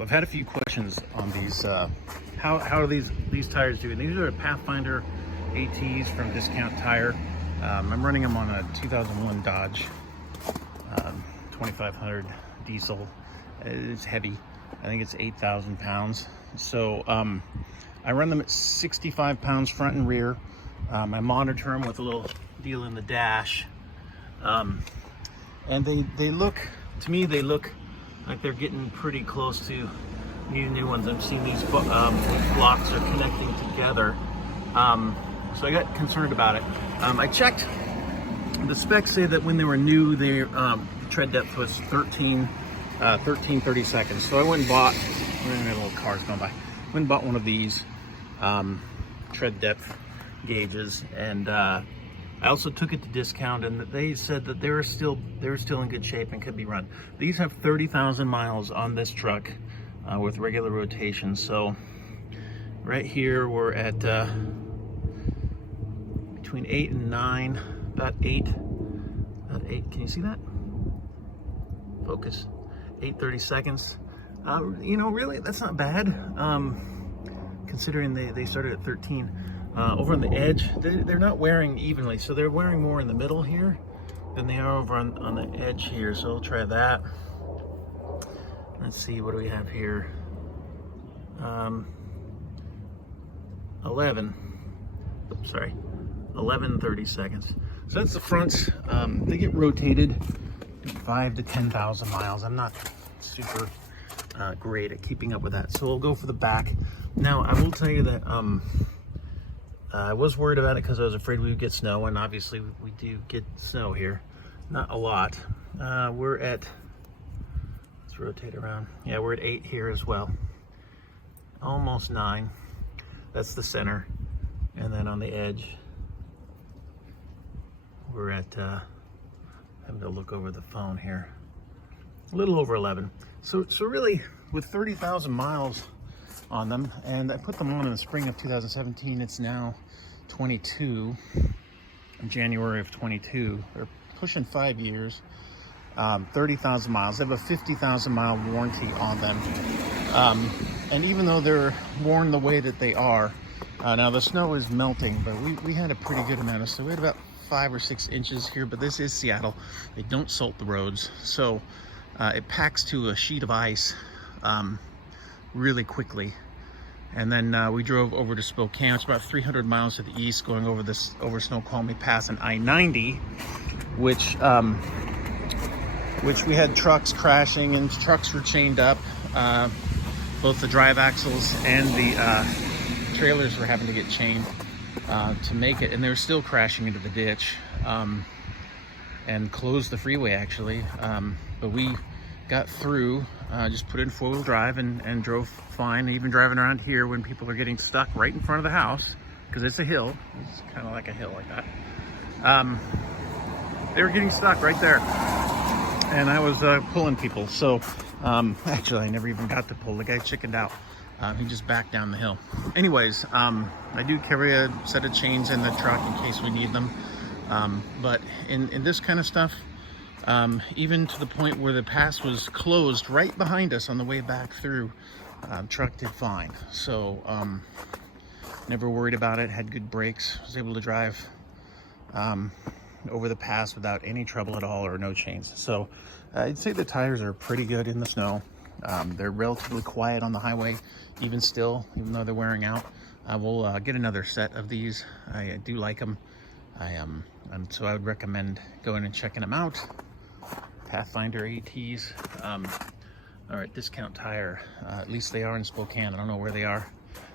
I've had a few questions on these. How are these tires doing? These are Pathfinder ATs from Discount Tire. I'm running them on a 2001 Dodge 2500 diesel. It's heavy. I think it's 8,000 pounds. So I run them at 65 pounds front and rear. I monitor them with a little deal in the dash. And they look, to me, they look like they're getting pretty close to needing new ones. I've seen these blocks are connecting together. So I got concerned about it. I checked. The specs say that when they were new, their tread depth was 30 seconds. So I went and bought, little cars going by, went and bought one of these tread depth gauges, and I also took it to Discount, and they said that they were still in good shape and could be run. These have 30,000 miles on this truck with regular rotation. So right here we're at between 8 and 9, about 8. Can you see that? Focus. 8:30 seconds. You know, really, that's not bad, considering they started at 13. Over on the edge, they're not wearing evenly, so they're wearing more in the middle here than they are over on the edge here. So we'll try that. Let's see, what do we have here? 11. Oops, sorry, 11:30 seconds. So that's the fronts. They get rotated 5 to 10,000 miles. I'm not super great at keeping up with that, so we'll go for the back. Now, I will tell you that I was worried about it because I was afraid we would get snow, and obviously we do get snow here. Not a lot. We're at, let's rotate around. Yeah, we're at 8 here as well. Almost 9. That's the center. And then on the edge, we're at, having to look over the phone here, a little over 11. So really, with 30,000 miles on them, and I put them on in the spring of 2017. It's now 22, January of 22. They're pushing 5 years, 30,000 miles. They have a 50,000 mile warranty on them. And even though they're worn the way that they are, now the snow is melting, but we had a pretty good amount of snow. We had about 5 or 6 inches here, but this is Seattle. They don't salt the roads, so it packs to a sheet of ice really quickly. And then we drove over to Spokane. It's about 300 miles to the east, going over Snoqualmie Pass and I-90, which we had trucks crashing, and trucks were chained up. Both the drive axles and the trailers were having to get chained to make it, and they were still crashing into the ditch and closed the freeway, actually. But we got through, just put it in 4-wheel drive and drove fine. Even driving around here when people are getting stuck right in front of the house, because it's a hill. It's kind of like a hill like that. They were getting stuck right there, and I was pulling people. So actually, I never even got to pull. The guy chickened out. He just backed down the hill. Anyways, I do carry a set of chains in the truck in case we need them. But in this kind of stuff, even to the point where the pass was closed right behind us on the way back through, truck did fine. So never worried about it. Had good brakes. Was able to drive over the pass without any trouble at all, or no chains. So I'd say the tires are pretty good in the snow. They're relatively quiet on the highway, even still, even though they're wearing out. I will get another set of these. I do like them. So I would recommend going and checking them out. Pathfinder ATs. All right, Discount Tire. At least they are in Spokane. I don't know where they are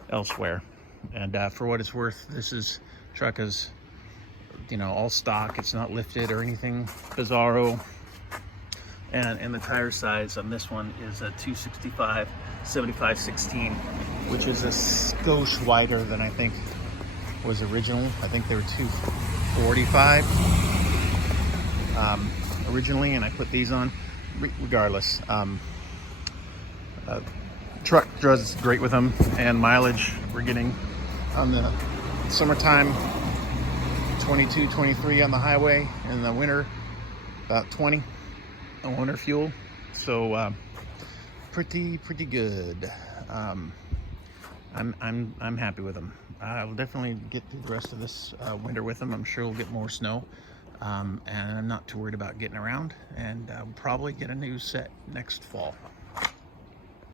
elsewhere. And for what it's worth, this truck is, you know, all stock. It's not lifted or anything bizarro. And the tire size on this one is a 265 75/16, which is a skosh wider than I think was original. I think they were 245 originally, and I put these on. Regardless, truck does great with them, and mileage we're getting on the summertime 22, 23 on the highway, in the winter about 20 on winter fuel. So pretty good. I'm happy with them. I'll definitely get through the rest of this winter with them. I'm sure we'll get more snow, and I'm not too worried about getting around. And I'll probably get a new set next fall.